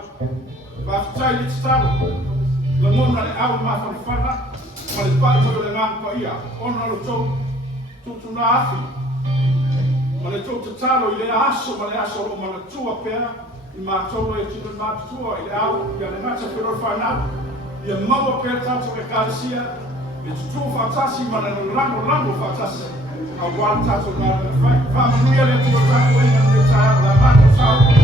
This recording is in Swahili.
au. Whāwhitai ni te taro. La mona le au ma whawhana. Ma le pai mo le ngang pa ia. Ona lo tau tutuna afi. Ma le tau te taro i le aso ma le aso o ma le tua pēra. I mātou e tino mātua i le au. Ia le ngata whiro whanau. Ia maua pēra tātou e kālesia. E tutu whātasi ma le rango whātasi. A wāle tātou ngā le whai. Whāmanuia le tua tātou e ngā le tātou la mātou tātou.